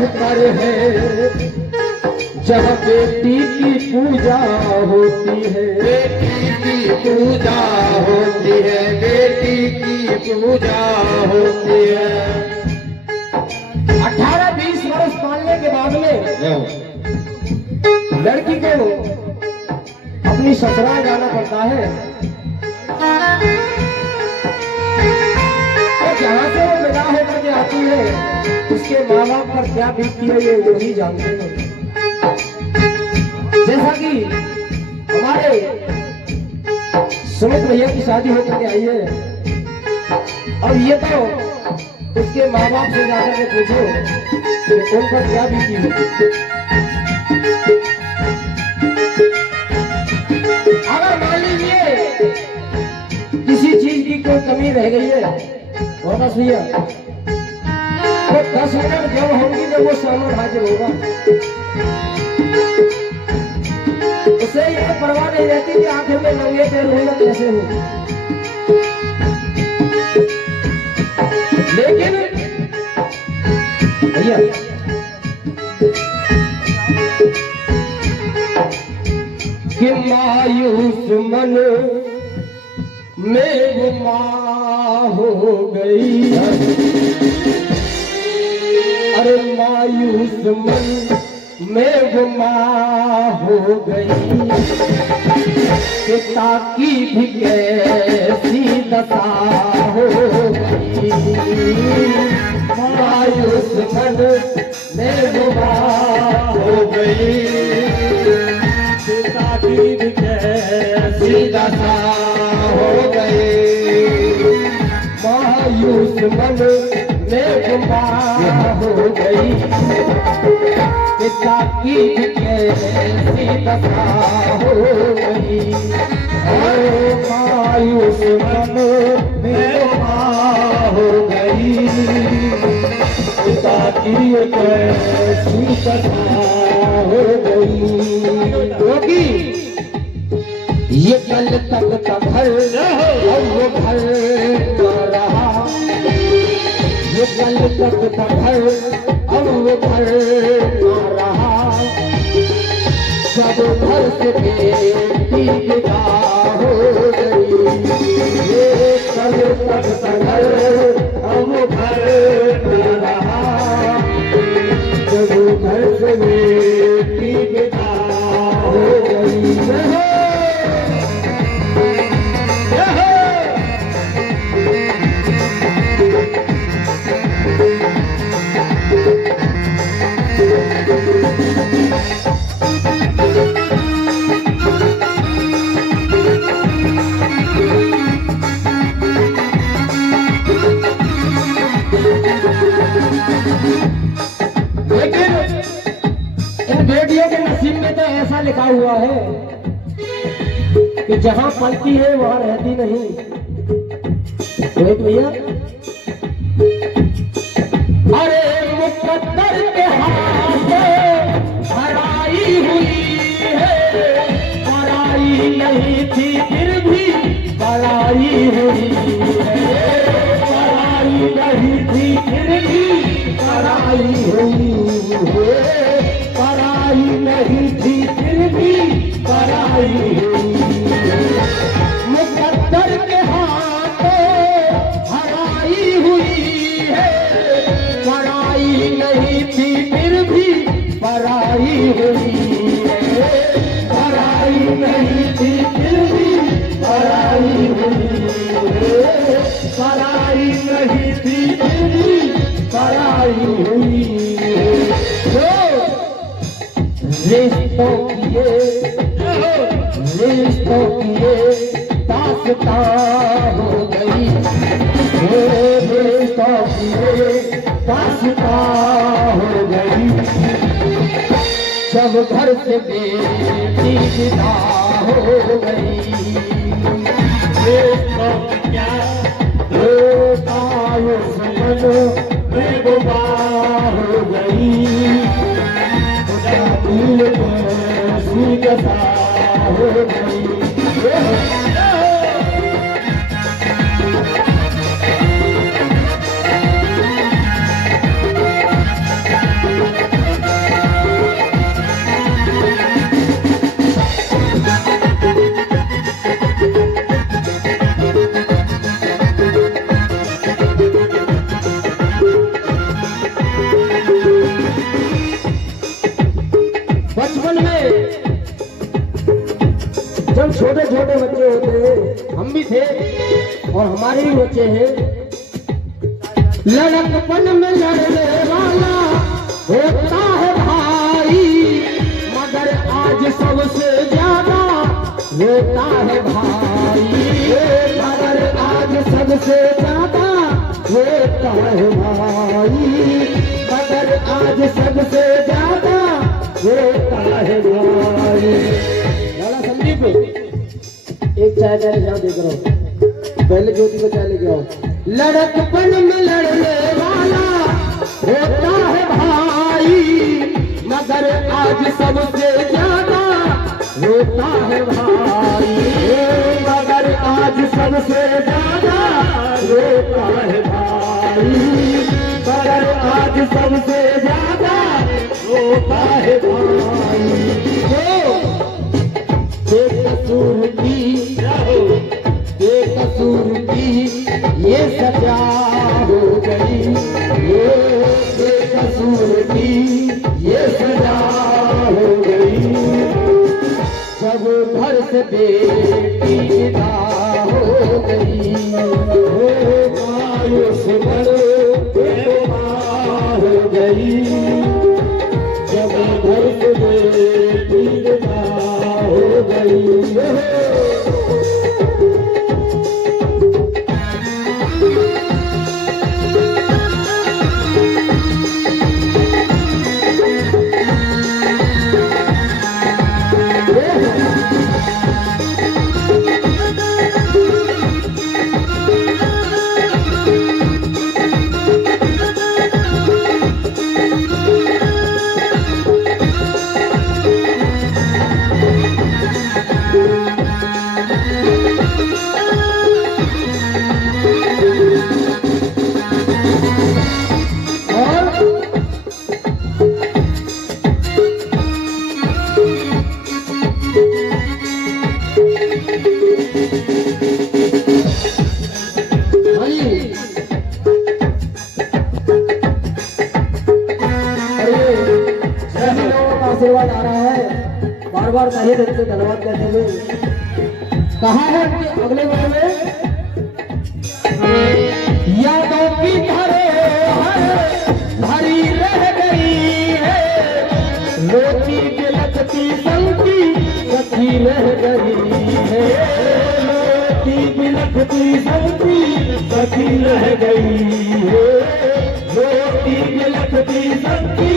घर है जहाँ बेटी की पूजा होती है, बेटी की पूजा होती है, बेटी की पूजा होती है। 18-20 वर्ष पालने के बाद में लड़की को अपनी ससुराल जाना पड़ता है। और जहाँ से वो विदा होकर के आती है उसके माँ बाप पर क्या बीतती है ये वही जानते हैं। जैसा कि हमारे सुमित भैया की शादी होकर के आई है, अब ये तो उसके माँ बाप से जाकर के पूछो कि उन पर क्या बीती होगी। अगर मान लीजिए किसी चीज की कोई कमी रह गई है बस भैया, तो 10 मिनट जब होंगी जब वो सामान हाजिर होगा, उसे ये परवाह नहीं रहती कि आखिर में नंगे पैर होना कैसे हो। लेकिन भैया कि मायूस मन में वो माँ हो गई, अरे मायूस मन में वो माँ हो गई, पिता की भी कैसी दशा हो गई। मायूस मन में वो माँ हो गई, पिता की भी कैसी दशा हो गई। मायूस मन में वो माँ हो गई, पिता की कैसी दशा हो गई। मायूस मन में माँ हो गई, पिता की कैसी दशा हो गई। क्योंकि ये कल तक का घर और वो घर न रहा, ये कल तक का घर अब वो घर न रहा, सब घर से बेटी विदा हो गई। ये कल तक का घर अब वो घर न रहा, सब घर से बेटी विदा हो गई। लेकिन इन बेटियों के नसीब में तो ऐसा लिखा हुआ है कि जहां पलती है वहां रहती नहीं। रोहित भैया, अरे मुकद्दर के हाथ हराई हुई है, पराई नहीं थी फिर भी पराई हुई है, पराई नहीं थी फिर भी पराई हुई है, पराई नहीं थी फिर भी पराई हुई। मुकद्दर के हाथों हराई हुई है, पराई नहीं थी फिर भी पराई हुई है, पराई नहीं थी फिर भी पराई हुई है, पराई नहीं थी फिर भी पराई हुई है। रिश्तों किए दास्तां हो गई, रिश्तों किए दास्तां हो गई, जब घर से बेटी विदा हो गई। रिश्तों की क्या मायूस मन में वो माँ हो गई, दिल कैसी दशा हो गई। और हमारे भी बच्चे हैं। लड़कपन में लड़ने वाला होता है भाई, मगर आज सबसे ज्यादा रोता है भाई, मगर आज सबसे ज्यादा रोता है भाई, मगर आज सबसे ज्यादा रोता है भाई। लाला संदीप एक चाय चाय यहाँ देख रहा हूँ, पहले ज्योति को चाय लेके आओ। लड़कपन में लड़ने वाला होता है भाई, मगर आज सबसे ज्यादा रोता है भाई, मगर आज सबसे ज्यादा रोता है भाई, मगर आज सबसे ज्यादा रोता है भाई। बेकसूर की, बेकसूर की ये सजा हो गई, ये बेकसूर की ये सजा हो गई। जब घर से बेटी विदा हो गई, वो मायूस बेमार हो गई। जब घर से बेटी विदा हो गई, आशीर्वाद आ रहा है। बार बार कहे दिल से धन्यवाद कहते हुए कहा है कि अगले वर्ष में यादों की धरोहर भरी रह गई है, रोती बिलखती संगती सखी रह गई है, रोती बिलखती संगती सखी रह गई है, रोती बिलखती संगती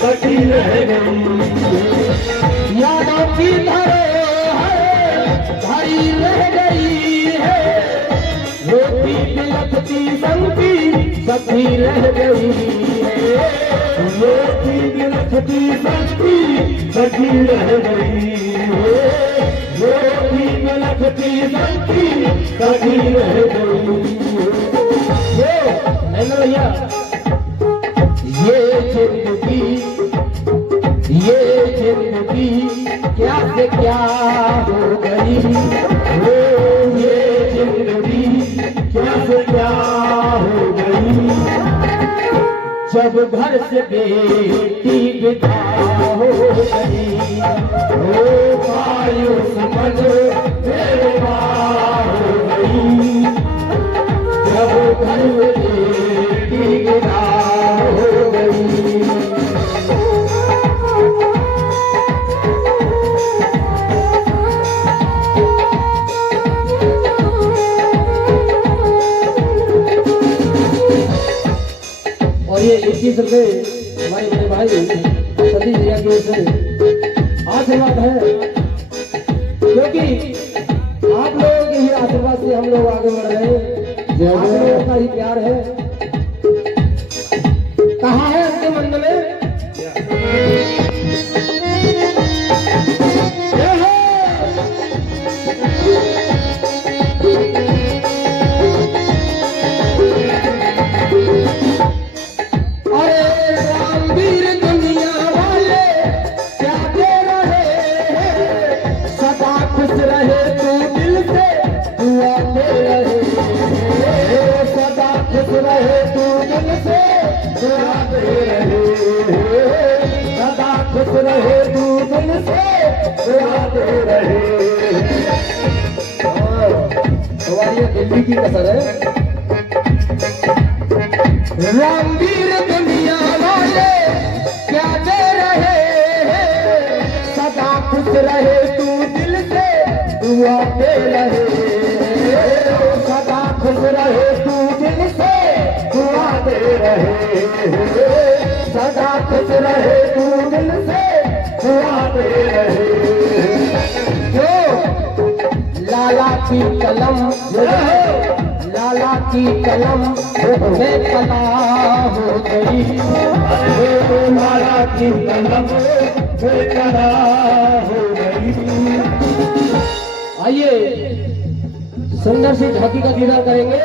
सखी रह गई। यादों की धरोहर भरी रह गई है, रोती बिलखती संगती सखी रह गई है, रोती बिलखती संगती सखी रह गई है, रोती बिलखती संगती सखी रह गई। भैया ये जिंदगी क्या से क्या हो गई, वो ये जिंदगी क्या से क्या हो गई। जब घर से बेटी विदा हो गई, वो मायूस मन बेवार हो गई। जब घर से बेटी विदा हो गई, और ये 21 रुपए हमारे बड़े भाई सतीश भैया की ओर से आशीर्वाद है, क्योंकि आप लोगों के ही आशीर्वाद से हम लोग आगे बढ़ रहे हैं। आप लोगों का ही प्यार है। कहा है आपके मन में रहे तू दिल से याद रहे। ये दिल्ली की कसर है। रामवीर दुनिया वाले क्या दे रहे हैं, सदा खुश रहे तू दिल से दुआ दे रहे, सदा खुश रहे तू दिल से दुआ दे रहे, सदा खुश रहे तू दिल से दुआ दे रहे। जो लाला की कलम, लाला की कलम में कला हो गई, लाला की कलम में कला हो गई। आइए सुंदर सी झांकी का दीदार करेंगे।